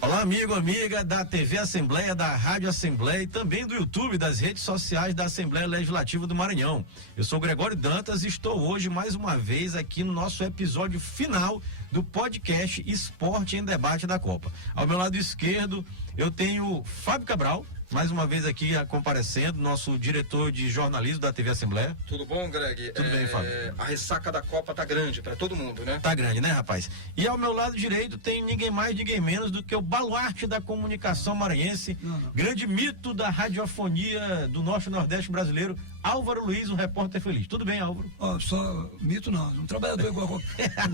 Olá, amigo, amiga da TV Assembleia, da Rádio Assembleia e também do YouTube, das redes sociais da Assembleia Legislativa do Maranhão. Eu sou Gregório Dantas e estou hoje mais uma vez aqui no nosso episódio final do podcast Esporte em Debate da Copa. Ao meu lado esquerdo eu tenho Fábio Cabral, mais uma vez aqui comparecendo, nosso diretor de jornalismo da TV Assembleia. Tudo bom, Greg? Tudo bem, Fábio? A ressaca da Copa tá grande para todo mundo, né? Tá grande, né, rapaz? E ao meu lado direito tem ninguém mais, ninguém menos do que o baluarte da comunicação maranhense, grande mito da radiofonia do Norte e Nordeste brasileiro, Álvaro Luiz, um repórter feliz. Tudo bem, Álvaro? Só mito não, um trabalhador igual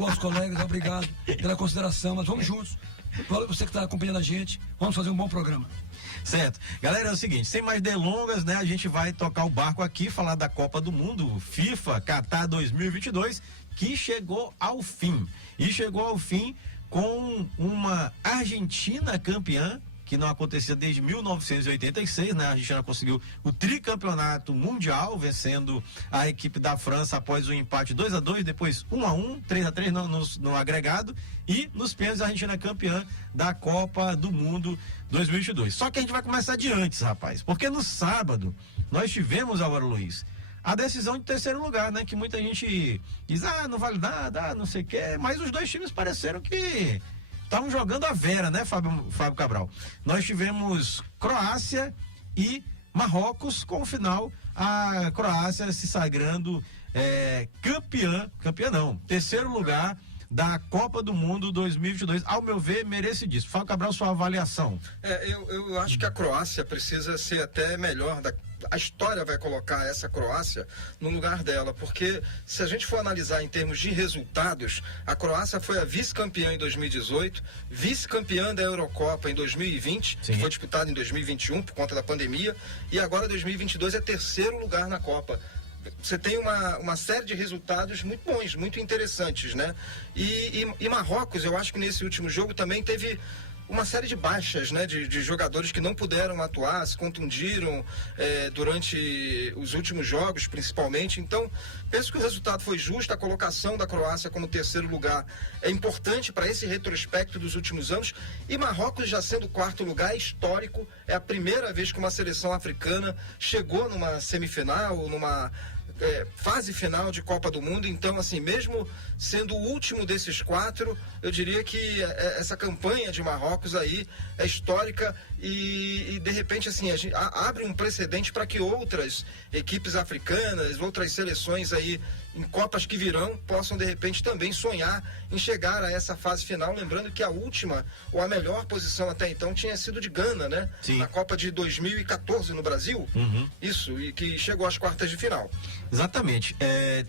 os colegas, obrigado pela consideração, mas vamos juntos. Você que está acompanhando a gente, vamos fazer um bom programa. Certo. Galera, é o seguinte, sem mais delongas, né, a gente vai tocar o barco aqui, falar da Copa do Mundo, FIFA Qatar 2022, que chegou ao fim. E chegou ao fim com uma Argentina campeã, que não acontecia desde 1986, né? A Argentina conseguiu o tricampeonato mundial, vencendo a equipe da França após o empate 2-2, depois 1-1, 3-3 no agregado, e nos pênaltis a Argentina campeã da Copa do Mundo 2022. Só que a gente vai começar de antes, rapaz, porque no sábado nós tivemos, Álvaro Luiz, a decisão de terceiro lugar, né? Que muita gente diz, não vale nada, não sei o quê, mas os dois times pareceram que estavam jogando a Vera, né, Fábio Cabral? Nós tivemos Croácia e Marrocos, com o final a Croácia se sagrando terceiro lugar da Copa do Mundo 2022, ao meu ver, merecidíssimo. Fábio Cabral, sua avaliação. Eu acho que a Croácia precisa ser até melhor, a história vai colocar essa Croácia no lugar dela, porque se a gente for analisar em termos de resultados, a Croácia foi a vice-campeã em 2018, vice-campeã da Eurocopa em 2020, que foi disputada em 2021 por conta da pandemia, e agora 2022 é terceiro lugar na Copa. Você tem uma série de resultados muito bons, muito interessantes, né? E Marrocos, eu acho que nesse último jogo também teve uma série de baixas, né? De jogadores que não puderam atuar, se contundiram durante os últimos jogos, principalmente. Então, penso que o resultado foi justo. A colocação da Croácia como terceiro lugar é importante para esse retrospecto dos últimos anos. E Marrocos, já sendo quarto lugar, é histórico. É a primeira vez que uma seleção africana chegou numa semifinal, numa fase final de Copa do Mundo. Então, assim, mesmo sendo o último desses quatro, eu diria que essa campanha de Marrocos aí é histórica e de repente, assim, a gente abre um precedente para que outras equipes africanas, outras seleções aí em Copas que virão, possam de repente também sonhar em chegar a essa fase final, lembrando que a última, ou a melhor posição até então, tinha sido de Gana, né? Sim. Na Copa de 2014 no Brasil. Isso, e que chegou às quartas de final. Exatamente.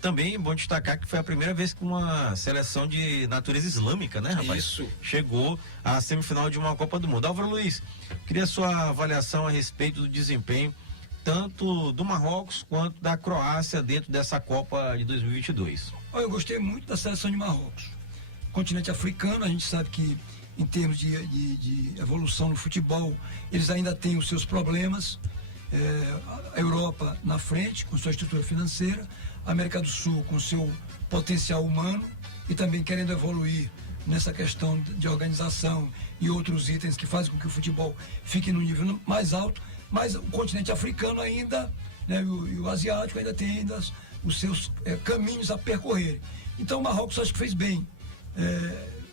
Também é bom destacar que foi a primeira vez que uma seleção de natureza islâmica, né, rapaz? Isso. Chegou à semifinal de uma Copa do Mundo. Álvaro Luiz, queria sua avaliação a respeito do desempenho tanto do Marrocos quanto da Croácia dentro dessa Copa de 2022. Eu gostei muito da seleção de Marrocos. Continente africano, a gente sabe que em termos de evolução no futebol, eles ainda têm os seus problemas. A Europa na frente, com sua estrutura financeira, a América do Sul com seu potencial humano e também querendo evoluir nessa questão de organização e outros itens que fazem com que o futebol fique no nível mais alto, mas o continente africano ainda, né, e o asiático ainda tem os seus caminhos a percorrer. Então o Marrocos acho que fez bem,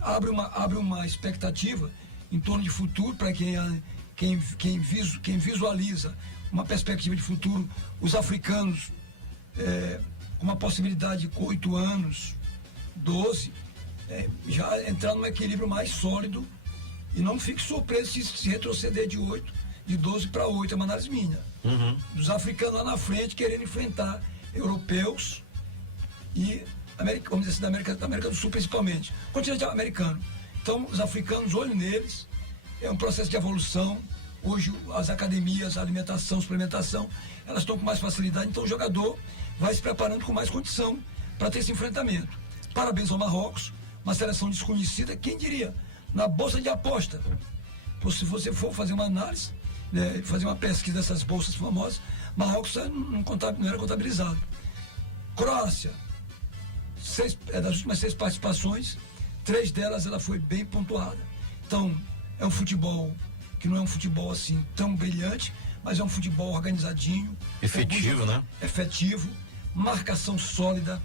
abre uma expectativa em torno de futuro para quem visualiza uma perspectiva de futuro, os africanos com uma possibilidade de 8 anos, 12, já entrar num equilíbrio mais sólido, e não fique surpreso se retroceder de 12 para 8, é uma análise minha. Dos africanos lá na frente querendo enfrentar europeus e vamos dizer assim, da América do Sul principalmente, continente americano. Então os africanos, olho neles, é um processo de evolução. Hoje as academias, a alimentação, a suplementação, elas estão com mais facilidade, então o jogador vai se preparando com mais condição para ter esse enfrentamento. Parabéns ao Marrocos, uma seleção desconhecida, quem diria, na bolsa de aposta. Se você for fazer uma análise, né, fazer uma pesquisa dessas bolsas famosas, Marrocos não era contabilizado. Croácia, das últimas 6 participações, 3 delas ela foi bem pontuada. Então, É um futebol que não é um futebol assim tão brilhante, mas é um futebol organizadinho. Efetivo, né? Efetivo, marcação sólida,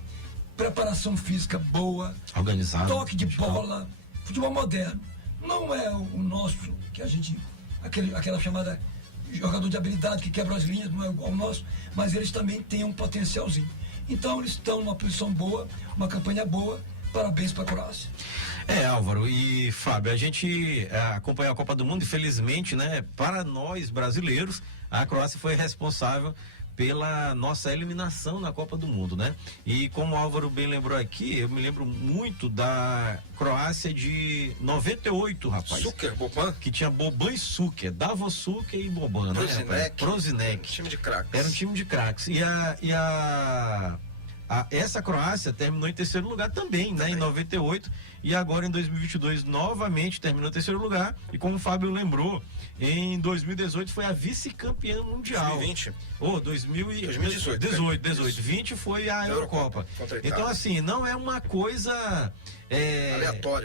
preparação física boa, Organizado. toque de bola, futebol moderno. Não é o nosso, que a gente, aquela chamada jogador de habilidade que quebra as linhas, não é igual ao nosso, mas eles também têm um potencialzinho. Então eles estão numa posição boa, uma campanha boa. Parabéns para a Croácia. Álvaro e Fábio, a gente acompanhou a Copa do Mundo e felizmente, né, para nós brasileiros, a Croácia foi responsável pela nossa eliminação na Copa do Mundo, né? E como o Álvaro bem lembrou aqui, eu me lembro muito da Croácia de 98, rapaz. Suker, Boban? Que tinha Boban e Suker, Davor Suker e Boban, né? Prosinec. Time de craques. Era um time de craques. Essa Croácia terminou em terceiro lugar também, né? Em 98, e agora em 2022 novamente terminou em terceiro lugar, e como o Fábio lembrou, em 2018 foi a vice-campeã mundial. 2020. 2018. 20 foi a Eurocopa. Então assim, não é uma coisa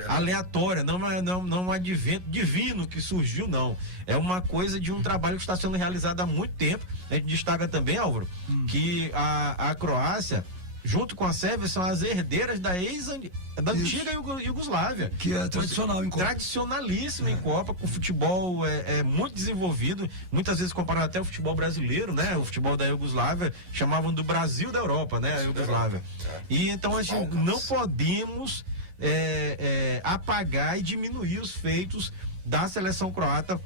aleatória, não é um advento divino que surgiu, não. É uma coisa de um trabalho que está sendo realizado há muito tempo. A gente destaca também, Álvaro, que a Croácia, junto com a Sérvia, são as herdeiras da antiga Iugoslávia. Que é tradicional em Copa. Tradicionalíssima em Copa, com futebol muito desenvolvido, muitas vezes comparado até o futebol brasileiro, né? O futebol da Iugoslávia, chamavam do Brasil da Europa, né? A Iugoslávia. E então a gente não podemos apagar e diminuir os feitos da seleção croata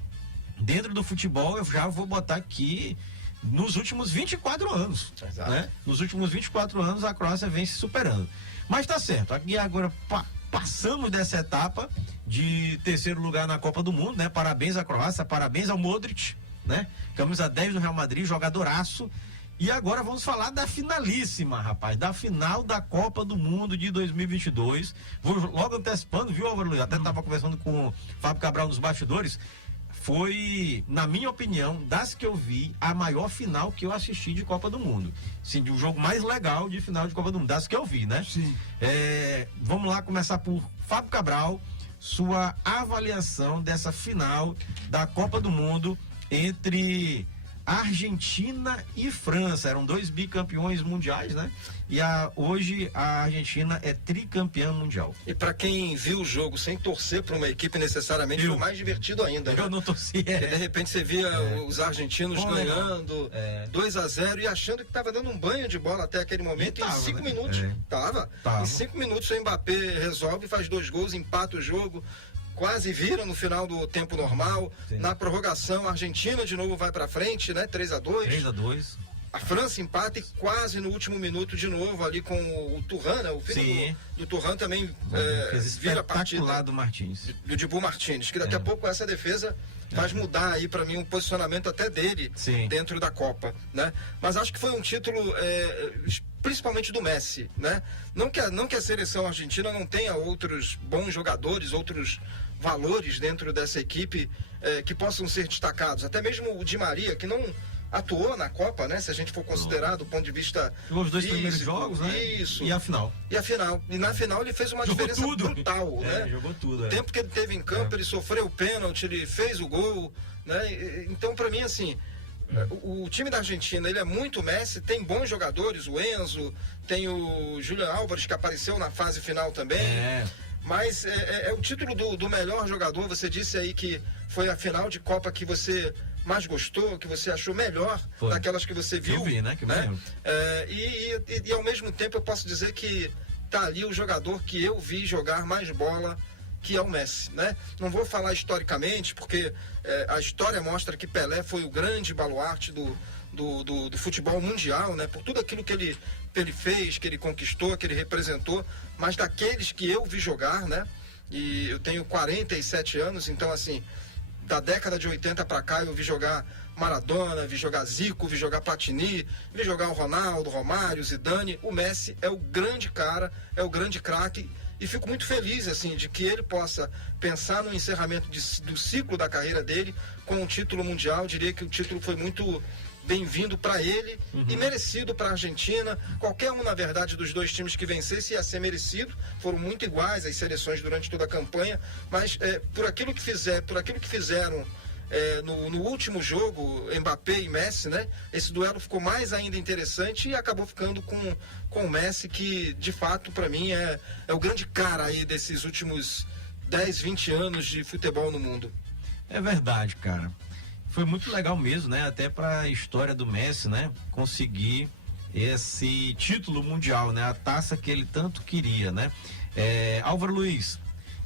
dentro do futebol. Eu já vou botar aqui nos últimos 24 anos. Né? Nos últimos 24 anos a Croácia vem se superando. Mas tá certo, aqui agora passamos dessa etapa de terceiro lugar na Copa do Mundo, né? Parabéns à Croácia, parabéns ao Modric, né? Camisa 10 do Real Madrid, jogadoraço. E agora vamos falar da finalíssima, rapaz, da final da Copa do Mundo de 2022. Vou logo antecipando, viu, Álvaro Luiz? Até estava conversando com o Fábio Cabral nos bastidores. Foi, na minha opinião, das que eu vi, a maior final que eu assisti de Copa do Mundo. Sim, de um jogo mais legal de final de Copa do Mundo, das que eu vi, né? Sim. Vamos lá começar por Fábio Cabral, sua avaliação dessa final da Copa do Mundo entre Argentina e França. Eram 2 bicampeões mundiais, né? E hoje a Argentina é tricampeã mundial. E para quem viu o jogo sem torcer para uma equipe necessariamente, foi mais divertido ainda. Eu não torci. Porque de repente você via os argentinos ganhando 2-0 e achando que estava dando um banho de bola até aquele momento. E em 5 minutos. Tava. Em 5 minutos o Mbappé resolve, faz 2 gols, empata o jogo. Quase vira no final do tempo normal. Sim. Na prorrogação, a Argentina de novo vai para frente, né? 3-2. 3-2. A França empata e quase no último minuto de novo ali com o Thuram, né? O filho do Thuram também vira a partida do Martins. Do Dibu Martins, que daqui a pouco essa defesa faz mudar aí para mim um posicionamento até dele dentro da Copa, né? Mas acho que foi um título principalmente do Messi, né? Não que a seleção argentina não tenha outros bons jogadores, outros valores dentro dessa equipe que possam ser destacados, até mesmo o Di Maria, que não atuou na Copa, né? Se a gente for considerar do ponto de vista os 2 primeiros jogos, né? Isso. E a final. E na final ele fez uma diferença brutal, né? Jogou tudo. O tempo que ele teve em campo, ele sofreu o pênalti, ele fez o gol, né? Então, para mim, assim, o time da Argentina, ele é muito Messi, tem bons jogadores, o Enzo, tem o Julián Álvares, que apareceu na fase final também. Mas é o título do melhor jogador. Você disse aí que foi a final de Copa que você mais gostou, que você achou melhor daquelas que você viu. Eu vi, né? E ao mesmo tempo eu posso dizer que tá ali o jogador que eu vi jogar mais bola, que é o Messi, né? Não vou falar historicamente, porque a história mostra que Pelé foi o grande baluarte do futebol mundial, né? Por tudo aquilo que ele fez, que ele conquistou, que ele representou, mas daqueles que eu vi jogar, né? E eu tenho 47 anos, então assim, da década de 80 para cá eu vi jogar Maradona, vi jogar Zico, vi jogar Platini, vi jogar o Ronaldo, Romário, Zidane. O Messi é o grande cara, é o grande craque, e fico muito feliz assim de que ele possa pensar no encerramento do ciclo da carreira dele com um título mundial. Diria que o título foi muito bem-vindo para ele e merecido para a Argentina. Qualquer um, na verdade, dos dois times que vencesse ia ser merecido. Foram muito iguais as seleções durante toda a campanha, mas por aquilo que fizeram no último jogo, Mbappé e Messi, né? Esse duelo ficou mais ainda interessante e acabou ficando com o Messi, que de fato para mim é o grande cara aí desses últimos 10, 20 anos de futebol no mundo. É verdade, cara. Foi muito legal mesmo, né? Até para a história do Messi, né? Conseguir esse título mundial, né? A taça que ele tanto queria, né? Álvaro Luiz,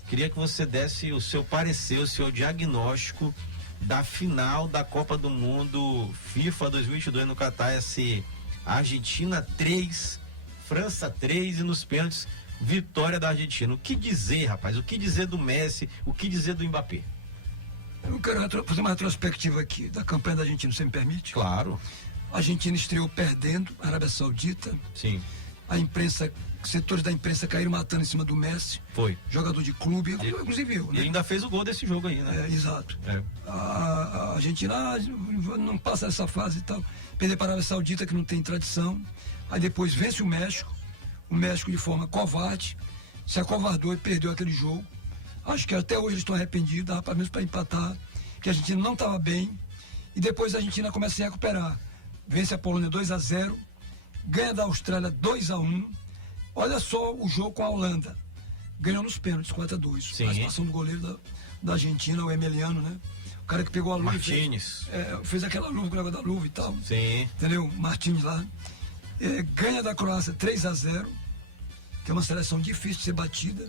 queria que você desse o seu parecer, o seu diagnóstico da final da Copa do Mundo FIFA 2022 no Catar, Argentina 3, França 3 e nos pênaltis, vitória da Argentina. O que dizer, rapaz? O que dizer do Messi? O que dizer do Mbappé? Eu quero fazer uma retrospectiva aqui da campanha da Argentina, você me permite? Claro. A Argentina estreou perdendo a Arábia Saudita. Sim. A imprensa, setores da imprensa caíram matando em cima do Messi. Foi. Jogador de clube, inclusive eu, né? Ele ainda fez o gol desse jogo aí, né? Exato. A Argentina não passa essa fase e tal. Perder para a Arábia Saudita, que não tem tradição. Aí depois vence o México de forma covarde, se acovardou e perdeu aquele jogo. Acho que até hoje eles estão arrependidos, dava para mesmo para empatar, que a Argentina não estava bem. E depois a Argentina começa a se recuperar. Vence a Polônia 2-0, ganha da Austrália 2-1. Olha só o jogo com a Holanda. Ganhou nos pênaltis, 4-2. Sim. Participação do goleiro da Argentina, o Emiliano, né? O cara que pegou a luva. Martínez. Fez aquela luva, com o negócio da luva e tal. Sim. Entendeu? Martínez lá. Ganha da Croácia 3-0, que é uma seleção difícil de ser batida,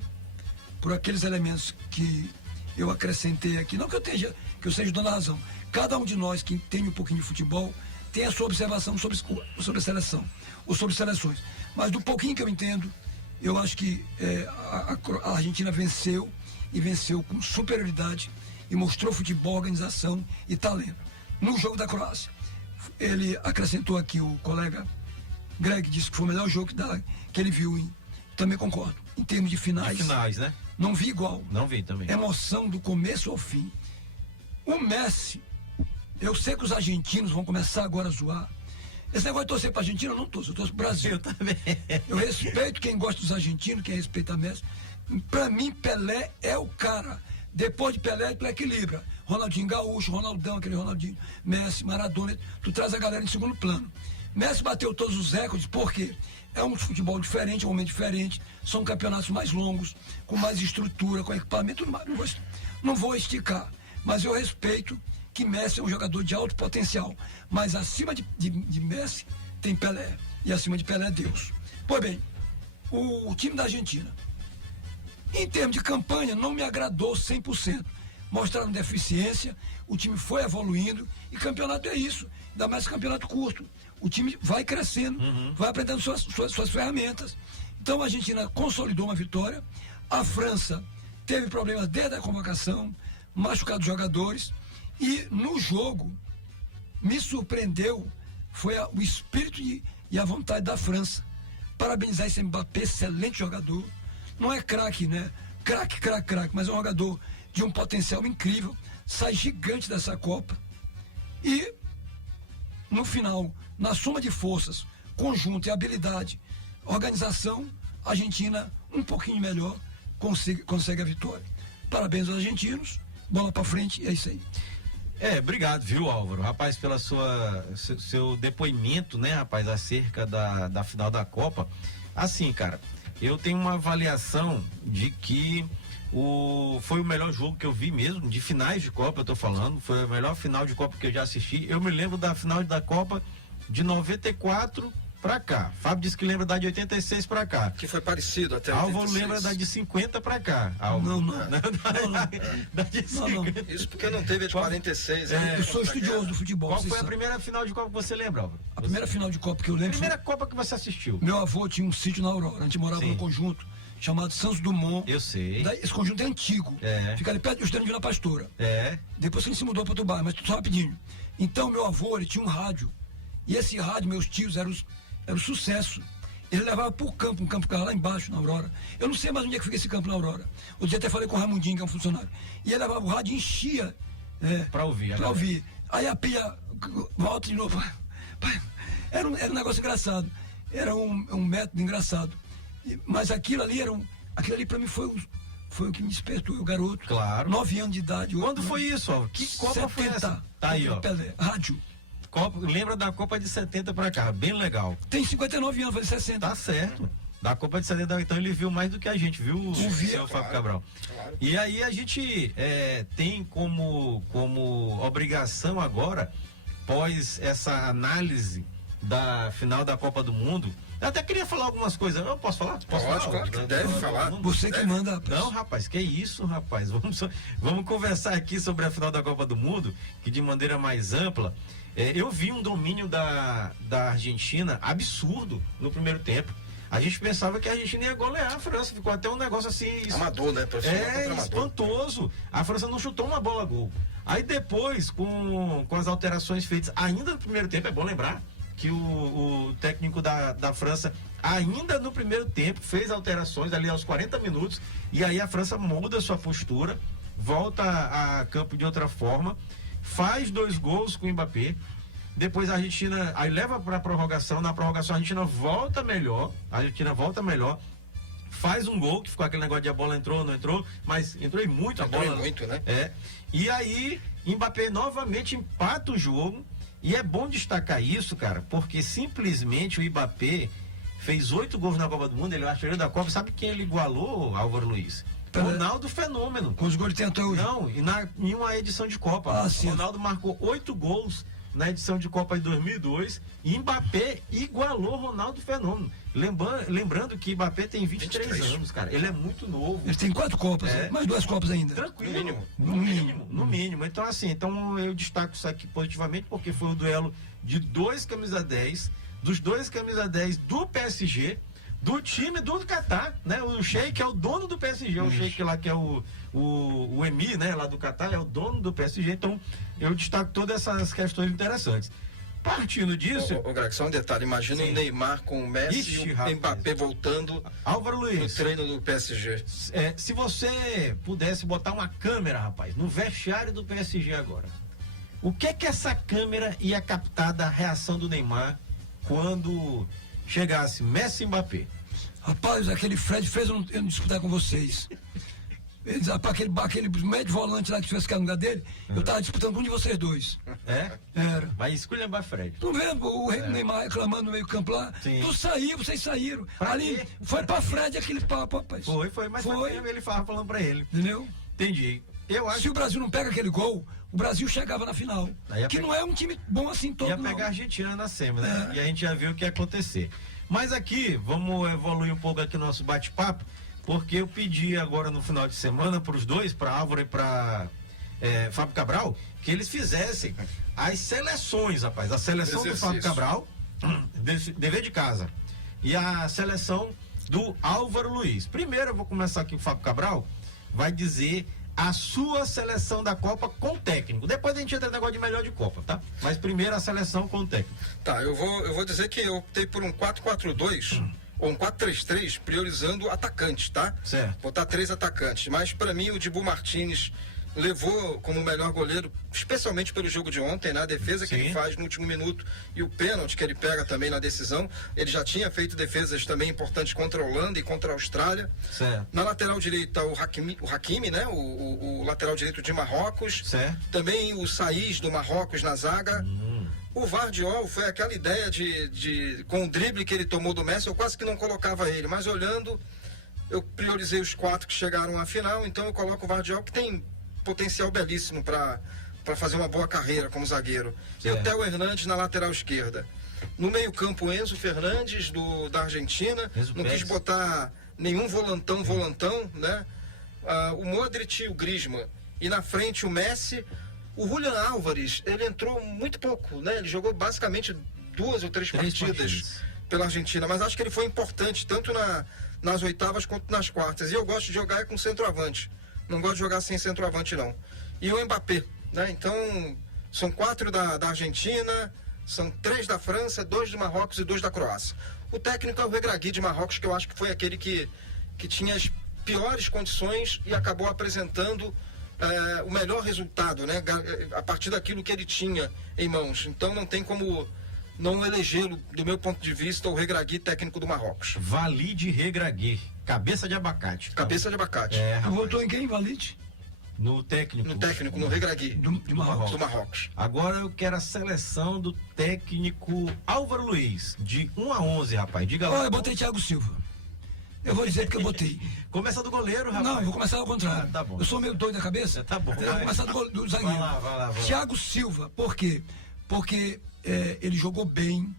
por aqueles elementos que eu acrescentei aqui. Não que eu seja dono da razão. Cada um de nós que entende um pouquinho de futebol tem a sua observação sobre a seleção, ou sobre seleções. Mas do pouquinho que eu entendo, eu acho que a Argentina venceu, e venceu com superioridade, e mostrou futebol, organização e talento. No jogo da Croácia, ele acrescentou aqui, o colega Greg disse que foi o melhor jogo que ele viu, hein? Também concordo. Em termos de finais. De finais, né? Não vi igual. Não vi também. Emoção do começo ao fim. O Messi, eu sei que os argentinos vão começar agora a zoar. Esse negócio de torcer para a Argentina, eu não torço, eu torço pro Brasil. Eu também. Eu respeito quem gosta dos argentinos, quem respeita Messi. Para mim, Pelé é o cara. Depois de Pelé, tu equilibra. Ronaldinho Gaúcho, Ronaldão, aquele Ronaldinho, Messi, Maradona, tu traz a galera em segundo plano. Messi bateu todos os recordes, por quê? É um futebol diferente, é um momento diferente, são campeonatos mais longos, com mais estrutura, com equipamento, não vou esticar, mas eu respeito que Messi é um jogador de alto potencial, mas acima de Messi tem Pelé, e acima de Pelé Deus. Pois bem, o time da Argentina, em termos de campanha, não me agradou 100%, mostraram deficiência, o time foi evoluindo, e campeonato é isso, ainda mais campeonato curto. O time vai crescendo, vai aprendendo suas ferramentas. Então a Argentina consolidou uma vitória. A França teve problemas desde a convocação, machucados jogadores. E no jogo, me surpreendeu, foi o espírito e a vontade da França. Parabenizar esse Mbappé, excelente jogador. Não é craque, né? Craque, mas é um jogador de um potencial incrível. Sai gigante dessa Copa. E no final, na soma de forças, conjunto e habilidade, organização, a Argentina um pouquinho melhor consegue a vitória. Parabéns aos argentinos, bola pra frente, é isso aí. Obrigado, viu, Álvaro? Rapaz, pela seu depoimento, né, rapaz, acerca da final da Copa. Assim, cara, eu tenho uma avaliação de que foi o melhor jogo que eu vi mesmo, de finais de Copa, eu tô falando, foi a melhor final de Copa que eu já assisti. Eu me lembro da final da Copa de 94 pra cá. Fábio disse que lembra da de 86 pra cá. Que foi parecido até Álvaro 86. lembra da de 50 pra cá. Não. Da de 50. Isso porque não teve a de 46. Né? Eu sou estudioso do futebol. Qual foi a sabem. primeira final de Copa que você lembra, Álvaro? A primeira final de Copa que eu lembro Primeira Copa que você assistiu? Meu avô tinha um sítio na Aurora, a gente morava Sim. num conjunto chamado Santos Dumont. Eu sei. Esse conjunto é antigo. Fica ali perto do estande de Vila Pastora. Depois que a gente se mudou para outro bairro, mas tudo só rapidinho. Então meu avô, ele tinha um rádio. E esse rádio, meus tios, era o sucesso. Ele levava pro campo, um campo que ficava lá embaixo, na Aurora. Eu não sei mais onde é que fica esse campo na Aurora. Outro dia até falei com o Raimundinho, que é um funcionário. E ele levava o rádio e enchia. Pra ouvir. Pra ouvir. Aí a pilha volta de novo. Era um negócio engraçado. Era um método engraçado. Mas aquilo ali para mim foi o que me despertou, o garoto. Claro. 9 anos de idade. Quando foi isso, ó? Que Copa foi essa? Tá aí, ó. Pelé, rádio. Lembra da Copa de 70 pra cá, bem legal. Tem 59 anos, foi 60. Tá certo. Da Copa de 70, então ele viu mais do que a gente, viu, o seu Fábio Cabral? Claro. E aí a gente tem como obrigação agora, pós essa análise da final da Copa do Mundo, eu até queria falar algumas coisas. Eu posso falar? Posso Pode, falar? claro que deve falar. Você que manda, rapaz. Não, rapaz, que isso, rapaz. Vamos conversar aqui sobre a final da Copa do Mundo, que de maneira mais ampla. Eu vi um domínio da Argentina absurdo no primeiro tempo. A gente pensava que a Argentina ia golear a França. Ficou até um negócio assim. Amador, né? Profissional contra amador. Espantoso. A França não chutou uma bola a gol. Aí depois, com as alterações feitas ainda no primeiro tempo, é bom lembrar que o técnico da França, ainda no primeiro tempo, fez alterações ali aos 40 minutos. E aí a França muda sua postura, volta a campo de outra forma, faz 2 gols com o Mbappé. Depois a Argentina aí leva para a prorrogação. Na prorrogação a Argentina volta melhor. Faz um gol, que ficou aquele negócio de a bola entrou, não entrou, mas entrou e muito a bola. Entrou muito, né? E aí Mbappé novamente empata o jogo. E é bom destacar isso, cara, porque simplesmente o Mbappé fez 8 gols na Copa do Mundo, ele é o artilheiro da Copa. Sabe quem ele igualou, Álvaro Luiz? Ronaldo Fenômeno. Com os gols que tem até hoje. Não, em uma edição de Copa. Ronaldo marcou 8 gols na edição de Copa de 2002 e Mbappé igualou Ronaldo Fenômeno. Lembrando que Mbappé tem 23 anos, cara. Ele é muito novo. Ele tem 4 Copas, mais 2 Copas ainda. Tranquilo. No mínimo. Então, assim, eu destaco isso aqui positivamente porque foi o duelo de 2 camisa 10, dos 2 camisa 10 do PSG, do time do Catar, né? O Sheik é o dono do PSG, o Sheik lá que é o Emir, né? Lá do Catar, é o dono do PSG. Então, eu destaco todas essas questões interessantes. Partindo disso... Greg, só um detalhe, imagina o Neymar com o Messi e o Mbappé voltando Álvaro Luiz, no treino do PSG. Se você pudesse botar uma câmera, rapaz, no vestiário do PSG agora, o que essa câmera ia captar da reação do Neymar quando chegasse Messi e Mbappé? Rapaz, aquele Fred fez eu não disputar com vocês. Eles, aquele médio volante lá que tivesse ficado no lugar dele, eu tava disputando com um de vocês dois. Era. Vai esculhambar Fred. Tu vendo o Neymar reclamando no meio campo lá? Sim. Vocês saíram. Ali quê? foi pra Fred aquele papo, rapaz. Mas foi ele falando pra ele. Entendeu? Entendi. Eu acho Se o Brasil não pega aquele gol, o Brasil chegava na final. Que não é um time bom assim todo, ia pegar a Argentina na semi, né? E a gente já viu o que ia acontecer. Mas aqui, vamos evoluir um pouco aqui no nosso bate-papo, porque eu pedi agora no final de semana para os dois, para Álvaro e para Fábio Cabral, que eles fizessem as seleções, rapaz. A seleção do Fábio Cabral, dever de casa, e a seleção do Álvaro Luiz. Primeiro eu vou começar aqui com o Fábio Cabral, vai dizer a sua seleção da Copa com o técnico. Depois a gente entra no negócio de melhor de Copa, tá? Mas primeiro a seleção com o técnico. Tá, eu vou dizer que eu optei por um 4-4-2 ou um 4-3-3, priorizando atacantes, tá? Certo. Botar 3 atacantes. Mas para mim o Dibu Martínez levou como melhor goleiro, especialmente pelo jogo de ontem, né? A defesa que ele faz no último minuto e o pênalti que ele pega também na decisão. Ele já tinha feito defesas também importantes contra a Holanda e contra a Austrália. Certo. Na lateral direita o Hakimi, né? O lateral direito de Marrocos. Certo. Também o Saiz do Marrocos na zaga. O Vardiol foi aquela ideia com o drible que ele tomou do Messi, eu quase que não colocava ele, mas olhando, eu priorizei os 4 que chegaram à final, então eu coloco o Vardiol, que tem potencial belíssimo para fazer uma boa carreira como zagueiro. E o Theo Hernandes na lateral esquerda. No meio-campo, Enzo Fernandes da Argentina. Não quis botar nenhum volantão, né? O Modric e o Griezmann. E na frente o Messi. O Julián Álvares, ele entrou muito pouco, né? Ele jogou basicamente 2 ou 3 partidas pela Argentina, mas acho que ele foi importante tanto nas oitavas quanto nas quartas. E eu gosto de jogar com centroavante. Não gosto de jogar sem centroavante, não. E o Mbappé, né? Então, são 4 da Argentina, são 3 da França, 2 do Marrocos e 2 da Croácia. O técnico é o Regragui de Marrocos, que eu acho que foi aquele que tinha as piores condições e acabou apresentando o melhor resultado, né? A partir daquilo que ele tinha em mãos. Então, não tem como não elegê-lo, do meu ponto de vista, o Regragui técnico do Marrocos. Valide Regragui, cabeça de abacate. Cabeça de abacate. É, rapaz. Votou em quem, Valide? No técnico. No técnico, no Regragui. De Marrocos. Do Marrocos. Agora eu quero a seleção do técnico Álvaro Luiz, de 1 a 11, rapaz. Diga lá. Eu botei Thiago Silva. Eu vou dizer porque eu botei. Começa do goleiro, rapaz. Não, eu vou começar ao contrário. Ah, tá bom. Eu sou meio doido da cabeça. Tá bom, Eu vou vai. começar do zagueiro. Vai lá. Thiago Silva, por quê? Porque ele jogou bem,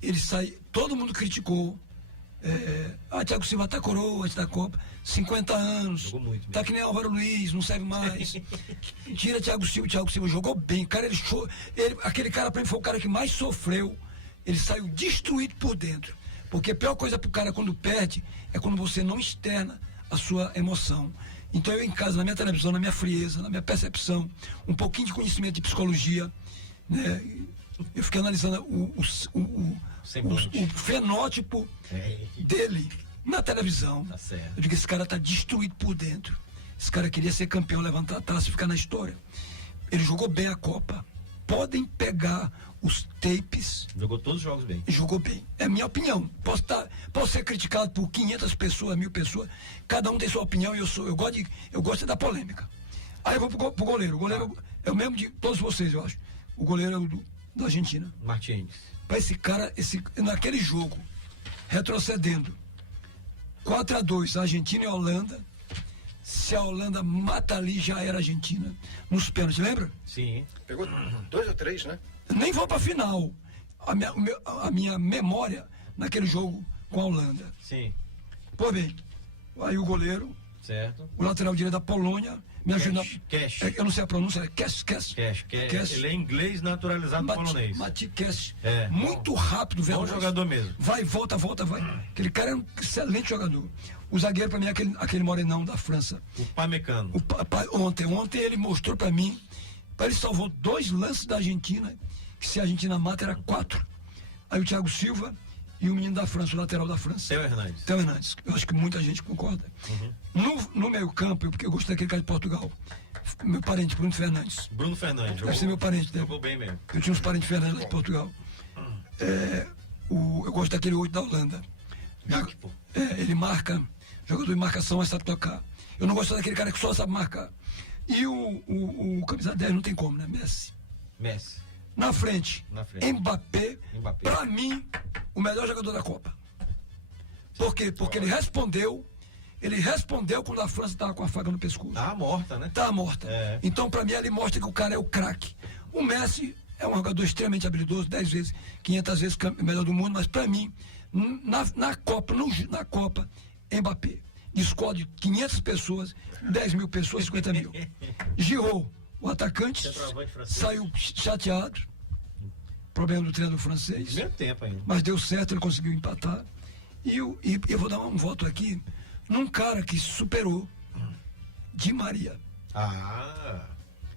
ele saiu. Todo mundo criticou. Thiago Silva tá coroa antes da Copa, 50 anos. Jogou muito mesmo. Tá que nem Álvaro Luiz, não serve mais. Tira Thiago Silva jogou bem. Cara, aquele cara pra mim foi o cara que mais sofreu. Ele saiu destruído por dentro. Porque a pior coisa pro cara quando perde é quando você não externa a sua emoção. Então eu em casa, na minha televisão, na minha frieza, na minha percepção, um pouquinho de conhecimento de psicologia, né? Eu fiquei analisando o fenótipo dele na televisão. Tá certo. Eu digo, esse cara tá destruído por dentro. Esse cara queria ser campeão, levantar a taça e ficar na história. Ele jogou bem a Copa. Podem pegar os tapes. Jogou todos os jogos bem. Jogou bem. É minha opinião. Posso ser criticado por 500 pessoas, 1000 pessoas. Cada um tem sua opinião e eu gosto da polêmica. Aí eu vou pro goleiro. O goleiro é o mesmo de todos vocês, eu acho. O goleiro é o da Argentina. Martins. Para esse cara, naquele jogo, retrocedendo 4-2, Argentina e Holanda. Se a Holanda mata ali, já era Argentina. Nos pênaltis, lembra? Sim. Pegou 2 ou 3, né? Nem vou pra final. A minha memória naquele jogo com a Holanda. Sim. Pô, bem, aí o goleiro, Certo. o lateral direito da Polônia, me ajuda. Cash. Eu não sei a pronúncia, é Cash. Cash. Ele é inglês naturalizado polonês. Mati Cash. É. Muito rápido, velho. Bom jogador mesmo. Vai, volta, vai. Aquele cara é um excelente jogador. O zagueiro, pra mim, é aquele morenão da França. O Pamecano. Ontem ele mostrou pra mim, ele salvou 2 lances da Argentina, que se a Argentina mata era 4. Aí o Thiago Silva e o menino da França, o lateral da França. Theo Hernandes. Theo Hernandes. Eu acho que muita gente concorda. No meio campo, porque eu gostei daquele cara de Portugal. Meu parente, Bruno Fernandes. Bruno Fernandes. Deve ser meu parente, né? Jogou bem mesmo. Eu tinha uns parentes Fernandes lá de Portugal. Eu gosto daquele 8 da Holanda. Gakpo. Ele marca, jogador de marcação, mas sabe tocar. Eu não gosto daquele cara que só sabe marcar. E o camisa 10 não tem como, né? Messi. Na frente. Mbappé. Pra mim, o melhor jogador da Copa. Por quê? Porque ele respondeu quando a França estava com a faca no pescoço. Tá morta, né? Tá morta. É. Então, pra mim, ele mostra que o cara é o craque. O Messi é um jogador extremamente habilidoso, 10 vezes, 500 vezes melhor do mundo, mas pra mim, na Copa, Mbappé. Discorda de 500 pessoas, 10 mil pessoas, 50 mil. Giroud, o atacante, saiu chateado. Problema do treinador francês. Primeiro tempo ainda. Mas deu certo, ele conseguiu empatar. E eu vou dar um voto aqui num cara que superou Di Maria.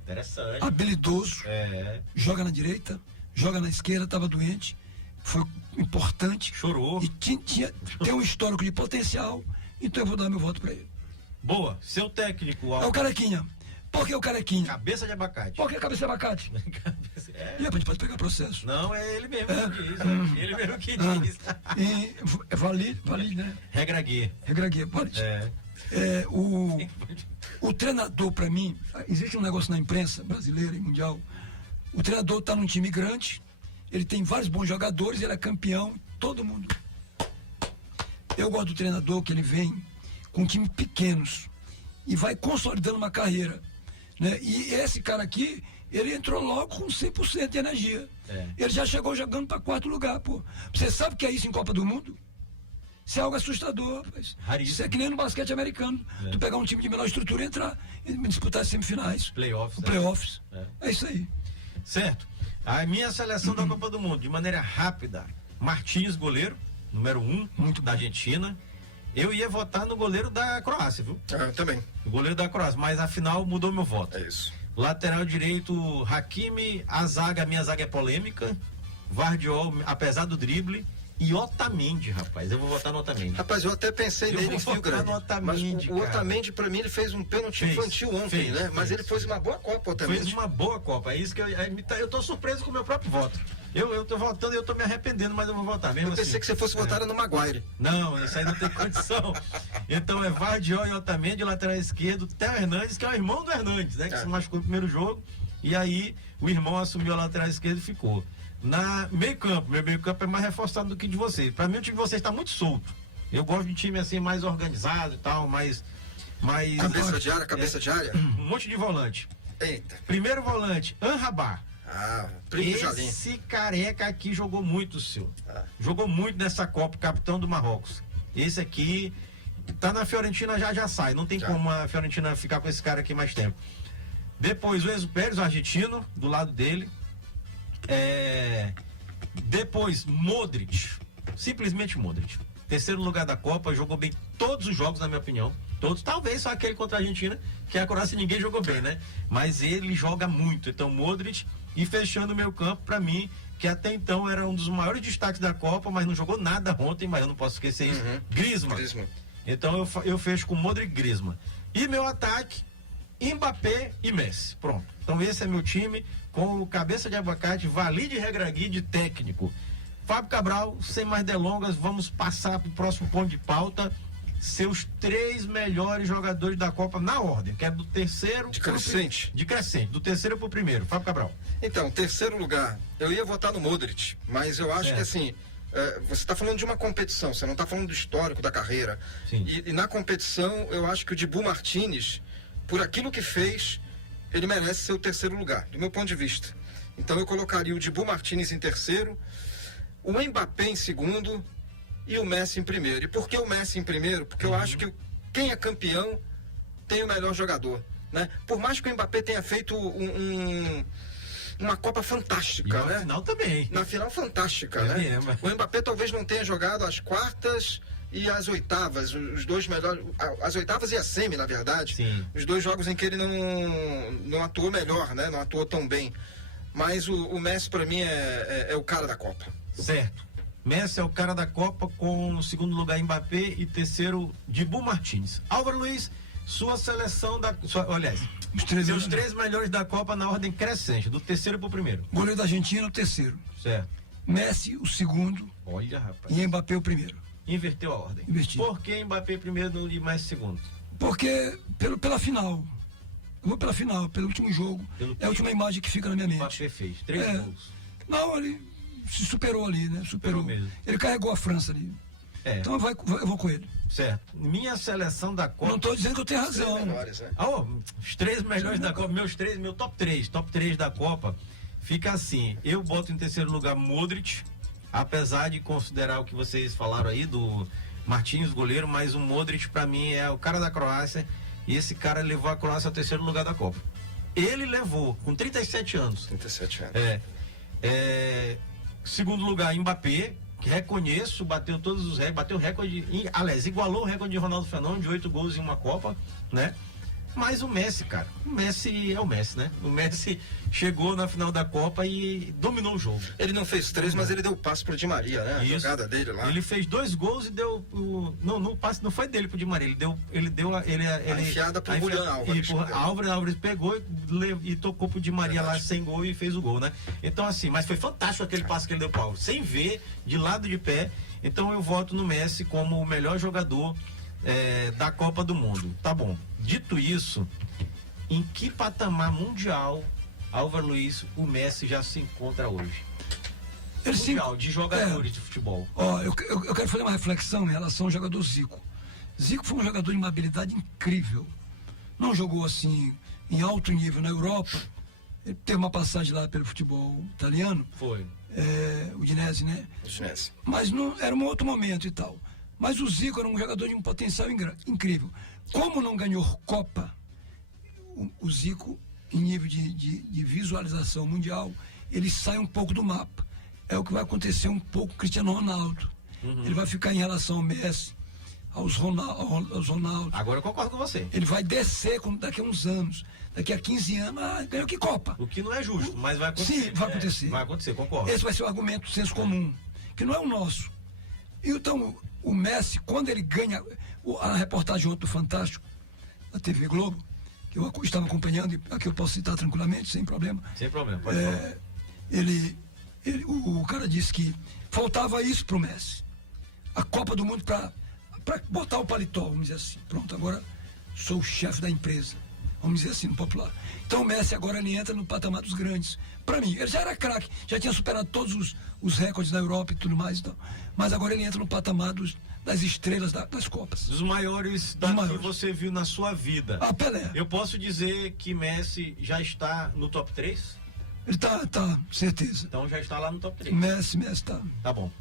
Interessante. Habilidoso, Joga joga na direita, joga na esquerda, estava doente, foi importante. Chorou. E tem um histórico de potencial, então eu vou dar meu voto para ele. Boa. Seu técnico, É o Carequinha. Por que o Carequinha? Cabeça de abacate. Por que a cabeça de abacate? E a gente pode pegar processo. Não, é ele mesmo que diz. Ele mesmo que diz. É valide, né? Regragui. Valide. O treinador, para mim, existe um negócio na imprensa brasileira e mundial. O treinador está num time grande, ele tem vários bons jogadores, ele é campeão, todo mundo. Eu gosto do treinador que ele vem com times pequenos e vai consolidando uma carreira, né? E esse cara aqui, ele entrou logo com 100% de energia. Ele já chegou jogando para 4º lugar, pô. Você sabe o que é isso em Copa do Mundo? Isso é algo assustador, rapaz. Raríssimo. Isso é que nem no basquete americano. Tu pegar um time de menor estrutura e entrar e disputar as semifinais. Playoffs. É isso aí. Certo. A minha seleção da Copa do Mundo, de maneira rápida. Martins, goleiro, número 1, Muito da bom. Argentina. Eu ia votar no goleiro da Croácia, viu? Também. O goleiro da Croácia, mas afinal mudou meu voto. É isso. Lateral direito, Hakimi. A minha zaga é polêmica. Vardiol, apesar do drible. E Otamendi, rapaz. Eu vou votar no Otamendi. Rapaz, eu até pensei Eu nele vou em fio votar grande. no Otamendi, Mas o cara. Otamendi, pra mim, ele fez um pênalti infantil ontem, né? Mas ele fez uma boa Copa, Otamendi. Fez uma boa Copa. É isso que eu tô surpreso com o meu próprio voto. Eu tô votando e eu tô me arrependendo, mas eu vou votar mesmo Eu pensei assim. que você fosse votar no Maguire. Não, isso aí não tem condição. Então é Vardiol e Otamendi, lateral esquerdo, Theo Hernandes, que é o irmão do Hernandes, né? Que se machucou no primeiro jogo. E aí o irmão assumiu a lateral esquerda e ficou. Na meio campo, meu meio campo é mais reforçado do que de vocês. Pra mim o time de vocês tá muito solto. Eu gosto de time assim mais organizado e tal, mais cabeça de área? Um monte de volante. Eita. Primeiro volante, Anrabat. Primo do Jalim. Esse careca aqui jogou muito, senhor. Ah. Jogou muito nessa Copa, capitão do Marrocos. Esse aqui tá na Fiorentina, já sai. Não tem como a Fiorentina ficar com esse cara aqui mais tempo. Depois o Enzo Pérez, o argentino, do lado dele. Depois Modric. Simplesmente Modric. Terceiro lugar da Copa, jogou bem todos os jogos, na minha opinião. Todos, talvez só aquele contra a Argentina, que a Croácia ninguém jogou bem, né? Mas ele joga muito. Então, Modric, e fechando o meu campo, pra mim, que até então era um dos maiores destaques da Copa, mas não jogou nada ontem, mas eu não posso esquecer isso. Griezmann. Então eu fecho com Modric e Griezmann. E meu ataque, Mbappé e Messi. Pronto. Então esse é meu time, com o cabeça de abacate, Walid Regragui de técnico. Fábio Cabral, sem mais delongas, vamos passar pro próximo ponto de pauta. Seus 3 melhores jogadores da Copa na ordem, que é do terceiro... De crescente. Do terceiro pro primeiro. Fábio Cabral. Então, terceiro lugar, eu ia votar no Modric, mas eu acho que assim, você está falando de uma competição, você não está falando do histórico da carreira. Sim. E na competição, eu acho que o Dibu Martínez, por aquilo que fez, ele merece ser o terceiro lugar, do meu ponto de vista. Então eu colocaria o Dibu Martínez em terceiro, o Mbappé em segundo e o Messi em primeiro. E por que o Messi em primeiro? Porque eu acho que quem é campeão tem o melhor jogador, né? Por mais que o Mbappé tenha feito uma Copa fantástica, né? Na final também. Na final fantástica, né? Mesmo. O Mbappé talvez não tenha jogado as quartas e as oitavas, os dois melhores, as oitavas e a semi, na verdade. Sim. Os dois jogos em que ele não atuou melhor, né? Não atuou tão bem. Mas o Messi, para mim, é o cara da Copa. Certo. Messi é o cara da Copa, com no segundo lugar Mbappé e terceiro Dibu Martínez. Álvaro Luiz, sua seleção seus 3 melhores da Copa na ordem crescente, do terceiro pro primeiro. Goleiro da Argentina, o terceiro. Certo. Messi, o segundo. Olha, rapaz. E Mbappé, o primeiro. Inverteu a ordem. Inverti. Por que Mbappé primeiro e Messi segundo? Porque pela final. Eu vou pela final, pelo último jogo. É a última imagem que fica na minha mente. Mbappé fez 3 gols. Não, ele se superou ali, né? Superou mesmo. Ele carregou a França ali. Então eu vou com ele. Certo. Minha seleção da Copa. Não estou dizendo que eu tenho razão. Melhores, né? Os 3 melhores da Copa, meu top 3 da Copa, fica assim. Eu boto em terceiro lugar Modric, apesar de considerar o que vocês falaram aí do Martínez, goleiro, mas o Modric pra mim é o cara da Croácia, e esse cara levou a Croácia ao terceiro lugar da Copa. Ele levou, com 37 anos. 37 anos. Segundo lugar, Mbappé, que reconheço, bateu todos os recordes, bateu o recorde, aliás, igualou o recorde de Ronaldo Fenômeno, de 8 gols em uma Copa, né? Mas o Messi, cara, o Messi é o Messi, né? O Messi chegou na final da Copa e dominou o jogo. Ele não fez 3, mas ele deu o passe pro Di Maria, né? A jogada dele lá. Ele fez 2 gols e deu não, o passe não foi dele pro Di Maria, ele deu a enfiada pro Julián Álvares. Álvares pegou e tocou pro Di Maria lá sem gol e fez o gol, né? Então assim, mas foi fantástico aquele passe que ele deu pro Álvares, sem ver, de lado de pé. Então eu voto no Messi como o melhor jogador da Copa do Mundo. Tá bom. Dito isso, em que patamar mundial, Álvaro Luiz, o Messi já se encontra hoje? Mundial, de jogadores de futebol. Eu quero fazer uma reflexão em relação ao jogador Zico. Zico foi um jogador de uma habilidade incrível. Não jogou assim em alto nível na Europa. Ele teve uma passagem lá pelo futebol italiano. Foi. O Udinese, né? Udinese. Mas não, era um outro momento e tal. Mas o Zico era um jogador de um potencial incrível. Como não ganhou Copa, o Zico, em nível de visualização mundial, ele sai um pouco do mapa. É o que vai acontecer um pouco com o Cristiano Ronaldo. Ele vai ficar em relação ao Messi, aos Ronaldo. Agora eu concordo com você. Ele vai descer daqui a uns anos. Daqui a 15 anos, ganhou que Copa? O que não é justo, mas vai acontecer. Sim, vai acontecer. Vai acontecer, concordo. Esse vai ser o argumento do senso comum, que não é o nosso. Então, o Messi, quando ele ganha... A reportagem ontem do Fantástico, da TV Globo, que eu estava acompanhando, e aqui eu posso citar tranquilamente, sem problema. Sem problema, pode falar. Ele o cara disse que faltava isso pro Messi. A Copa do Mundo para botar o paletó, vamos dizer assim. Pronto, agora sou o chefe da empresa. Vamos dizer assim, no popular. Então o Messi agora ele entra no patamar dos grandes. Para mim, ele já era craque, já tinha superado todos os recordes da Europa e tudo mais. Então. Mas agora ele entra no patamar das estrelas das Copas. Dos maiores que você viu na sua vida. Ah, Pelé. Eu posso dizer que Messi já está no top 3? Ele tá, certeza. Então já está lá no top 3. Messi tá. Tá bom.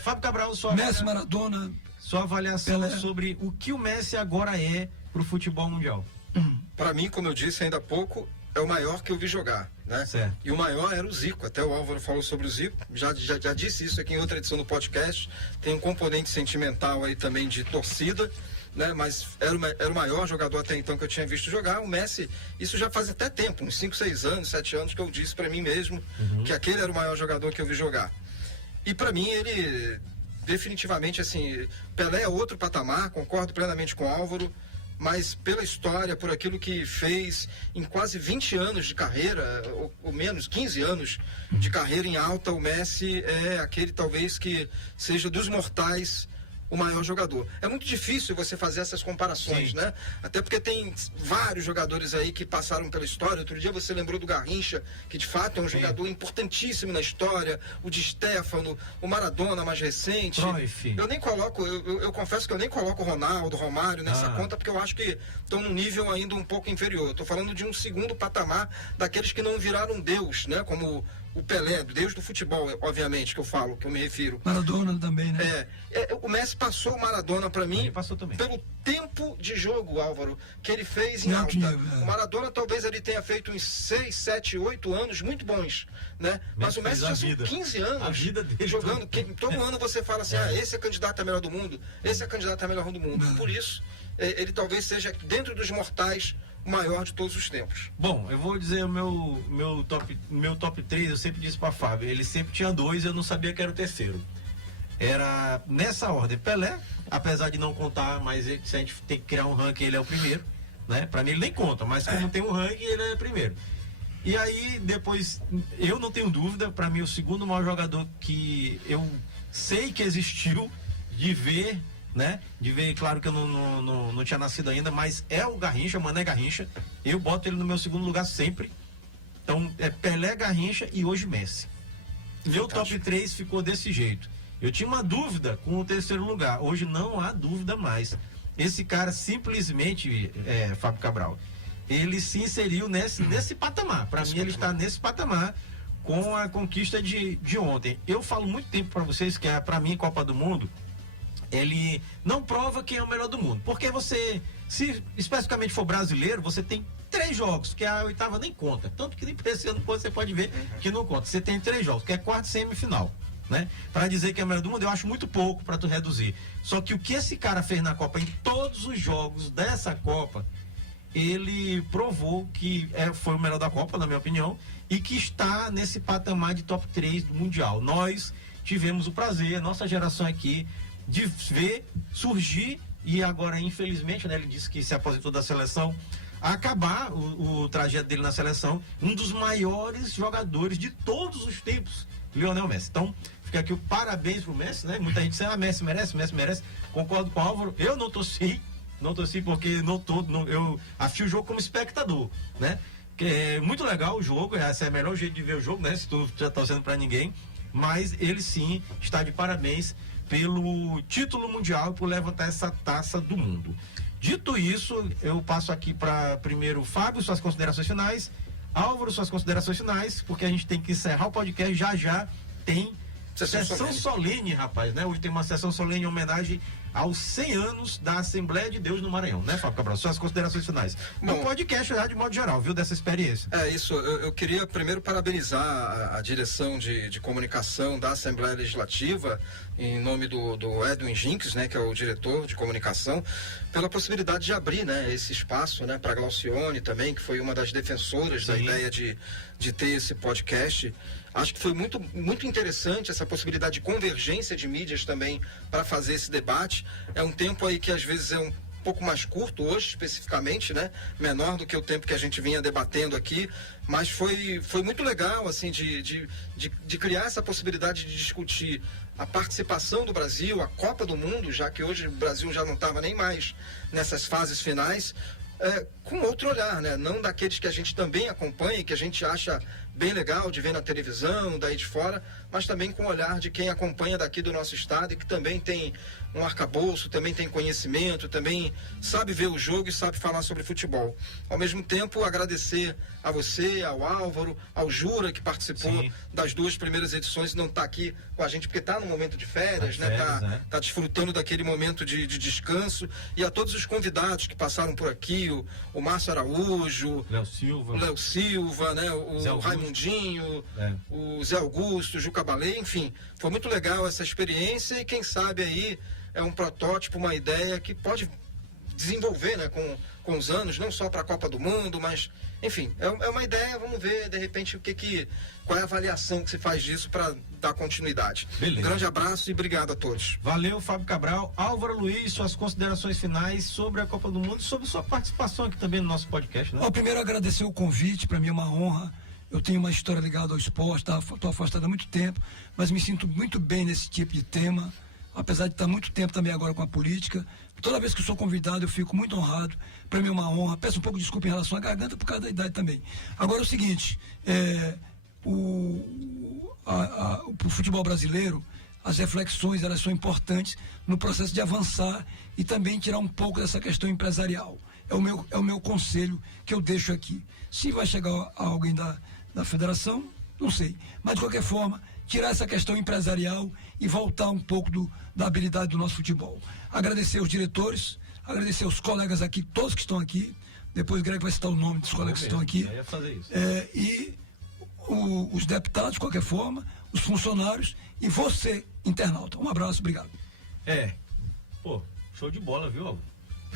Fábio Cabral, Messi, Maradona. Sua avaliação Pelé. sobre o que o Messi agora é pro futebol mundial. Para mim, como eu disse ainda há pouco, é o maior que eu vi jogar, né? Certo. E o maior era o Zico. Até o Álvaro falou sobre o Zico. Já disse isso aqui em outra edição do podcast. Tem um componente sentimental aí também de torcida, né? Mas era o maior jogador até então que eu tinha visto jogar. O Messi, isso já faz até tempo, uns 5, 6 anos, 7 anos que eu disse para mim mesmo que aquele era o maior jogador que eu vi jogar. E para mim ele definitivamente assim, Pelé é outro patamar, concordo plenamente com o Álvaro. Mas pela história, por aquilo que fez em quase 20 anos de carreira, ou menos, 15 anos de carreira em alta, o Messi é aquele talvez que seja dos mortais o maior jogador. É muito difícil você fazer essas comparações, né? Até porque tem vários jogadores aí que passaram pela história. Outro dia você lembrou do Garrincha, que de fato é um jogador importantíssimo na história, o Di Stéfano, o Maradona mais recente. Cruyff. Eu nem coloco, eu confesso que eu nem coloco o Ronaldo, o Romário nessa conta, porque eu acho que estão num nível ainda um pouco inferior. Estou falando de um segundo patamar daqueles que não viraram Deus, né? Como o Pelé, Deus do futebol, obviamente, que eu me refiro. Maradona também, né? O Messi passou o Maradona para mim passou também. pelo tempo de jogo, Álvaro, que ele fez em alta. O Maradona talvez ele tenha feito uns 6, 7, 8 anos muito bons, né? Mas o Messi já são 15 anos a vida dele jogando. Todo ano você fala assim, esse é candidato a melhor do mundo, esse é candidato a melhor do mundo. Por isso, ele talvez seja, dentro dos mortais, o maior de todos os tempos. Bom, eu vou dizer o meu top 3, eu sempre disse para Fábio, ele sempre tinha 2, eu não sabia que era o terceiro. Era nessa ordem, Pelé, apesar de não contar, mas se a gente tem que criar um ranking, ele é o primeiro, né? Para mim ele nem conta, mas como tem um ranking, ele é o primeiro. E aí depois, eu não tenho dúvida, para mim o segundo maior jogador que eu sei que existiu, de ver, né? De ver, claro que eu não tinha nascido ainda, mas é o Garrincha, Mané Garrincha. Eu boto ele no meu segundo lugar sempre. Então é Pelé, Garrincha e hoje Messi. Meu top 3 ficou desse jeito. Eu tinha uma dúvida com o terceiro lugar. Hoje não há dúvida mais. Esse cara simplesmente, Fábio Cabral, ele se inseriu nesse patamar. Para mim, ele está nesse patamar com a conquista de ontem. Eu falo muito tempo para vocês que, para mim, Copa do Mundo, ele não prova quem é o melhor do mundo. Porque você, se especificamente for brasileiro, você tem 3 jogos, que a oitava nem conta. Tanto que esse ano você pode ver que não conta. Você tem 3 jogos, que é quarto e semifinal. Né? Para dizer que é o melhor do mundo, eu acho muito pouco para tu reduzir. Só que o que esse cara fez na Copa, em todos os jogos dessa Copa, ele provou que foi o melhor da Copa, na minha opinião, e que está nesse patamar de top 3 do Mundial. Nós tivemos o prazer, nossa geração aqui, de ver surgir, e agora, infelizmente, né, ele disse que se aposentou da seleção, acabar o trajeto dele na seleção, um dos maiores jogadores de todos os tempos, Lionel Messi. Então, fica aqui o parabéns pro Messi, né? Muita gente diz, Messi merece. Concordo com o Álvaro. Eu não torci porque eu assisti o jogo como espectador, né? Que é muito legal o jogo, esse é o melhor jeito de ver o jogo, né? Se tu já tá torcendo pra ninguém. Mas ele sim está de parabéns pelo título mundial e por levantar essa taça do mundo. Dito isso, eu passo aqui para primeiro Fábio, suas considerações finais. Álvaro, suas considerações finais, porque a gente tem que encerrar o podcast. Já tem sessão solene, rapaz, né? Hoje tem uma sessão solene em homenagem aos 100 anos da Assembleia de Deus no Maranhão, né, Fábio Cabral? Suas considerações finais. No podcast já de modo geral, viu, dessa experiência. Isso, eu queria primeiro parabenizar a direção de comunicação da Assembleia Legislativa, em nome do Edwin Jinks, né, que é o diretor de comunicação, pela possibilidade de abrir, né, esse espaço, né, para a Glaucione também, que foi uma das defensoras da ideia de ter esse podcast. Acho que foi muito, muito interessante essa possibilidade de convergência de mídias também para fazer esse debate. É um tempo aí que às vezes é um pouco mais curto hoje, especificamente, né? Menor do que o tempo que a gente vinha debatendo aqui, mas foi muito legal, assim, de criar essa possibilidade de discutir a participação do Brasil, a Copa do Mundo, já que hoje o Brasil já não estava nem mais nessas fases finais, com outro olhar, né? Não daqueles que a gente também acompanha, que a gente acha bem legal de ver na televisão, daí de fora, mas também com o olhar de quem acompanha daqui do nosso estado e que também tem um arcabouço, também tem conhecimento, também sabe ver o jogo e sabe falar sobre futebol. Ao mesmo tempo, agradecer a você, ao Álvaro, ao Jura, que participou Sim. das 2 primeiras edições e não está aqui com a gente porque está no momento de férias, Tá de férias, né? Tá desfrutando daquele momento de descanso, e a todos os convidados que passaram por aqui, o Márcio Araújo, Léo o Léo Silva, né? Zé O Augusto. Raimundinho, É. o Zé Augusto, o Ju Cabalé, enfim, foi muito legal essa experiência, e quem sabe aí é um protótipo, uma ideia que pode desenvolver, né, com os anos, não só para a Copa do Mundo, mas, enfim, é uma ideia. Vamos ver, de repente, qual é a avaliação que se faz disso para dar continuidade. Beleza. Um grande abraço e obrigado a todos. Valeu, Fábio Cabral. Álvaro Luiz, suas considerações finais sobre a Copa do Mundo e sobre sua participação aqui também no nosso podcast, né? Primeiro, agradecer o convite, para mim é uma honra. Eu tenho uma história ligada ao esporte, estou afastado há muito tempo, mas me sinto muito bem nesse tipo de tema, apesar de estar muito tempo também agora com a política. Toda vez que eu sou convidado, eu fico muito honrado. Para mim é uma honra. Peço um pouco de desculpa em relação à garganta, por causa da idade também. Agora é o seguinte, o futebol brasileiro, as reflexões, elas são importantes no processo de avançar e também tirar um pouco dessa questão empresarial. É o meu conselho que eu deixo aqui. Se vai chegar alguém da federação, não sei. Mas, de qualquer forma, tirar essa questão empresarial e voltar um pouco da habilidade do nosso futebol. Agradecer aos diretores, agradecer aos colegas aqui, todos que estão aqui. Depois o Greg vai citar o nome dos colegas que estão aqui. Eu ia fazer isso. E os deputados, de qualquer forma, os funcionários e você, internauta. Um abraço, obrigado. Pô, show de bola, viu, Álvaro?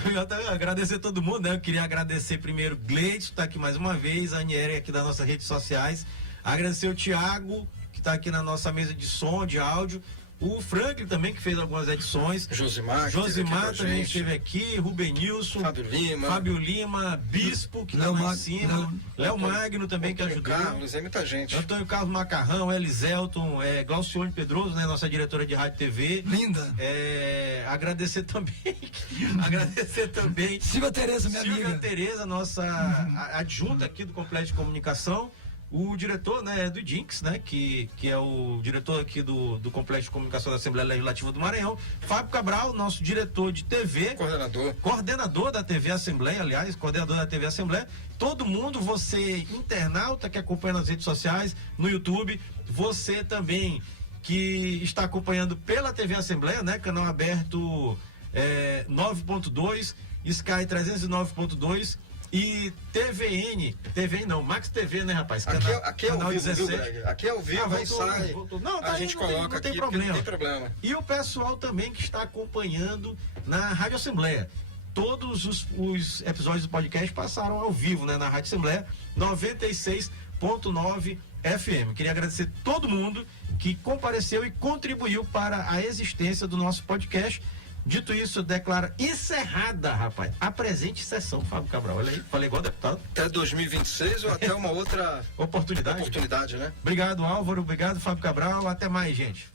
Eu até agradecer todo mundo, né? Eu queria agradecer primeiro Gleidson, que tá aqui mais uma vez, a Aniere aqui das nossas redes sociais. Agradecer o Thiago, que tá aqui na nossa mesa de som, de áudio. O Franklin também, que fez algumas edições. Josimar Também esteve aqui. Rubenilson. Fábio Lima. Bispo, que tá lá em cima. Léo Magno também, que ajudou. Carlos, é muita gente. Antônio Carlos Macarrão, Eliselton, Glaucione Pedroso, né? Nossa diretora de rádio e TV. Linda. Agradecer também. Silvia Tereza, minha amiga. Silvia Tereza, nossa adjunta aqui do Complexo de Comunicação. O diretor, né, do Jinx, né, que é o diretor aqui do Complexo de Comunicação da Assembleia Legislativa do Maranhão. Fábio Cabral, nosso diretor de TV. Coordenador da TV Assembleia, aliás, coordenador da TV Assembleia. Todo mundo, você internauta que acompanha nas redes sociais, no YouTube, você também que está acompanhando pela TV Assembleia, né, canal aberto 9.2, Sky 309.2, e TVN não, Max TV, né, rapaz? Aqui é ao vivo, 17. Viu, Greg? Aqui é ao vivo, aí sai. Não, tá, a gente coloca aqui, não tem problema. E o pessoal também que está acompanhando na Rádio Assembleia. Todos os episódios do podcast passaram ao vivo, né, na Rádio Assembleia 96.9 FM. Queria agradecer todo mundo que compareceu e contribuiu para a existência do nosso podcast. Dito isso, eu declaro encerrada, rapaz, a presente sessão, Fábio Cabral. Olha aí, falei igual deputado. Até 2026 ou até uma outra oportunidade, né? Obrigado, Álvaro. Obrigado, Fábio Cabral. Até mais, gente.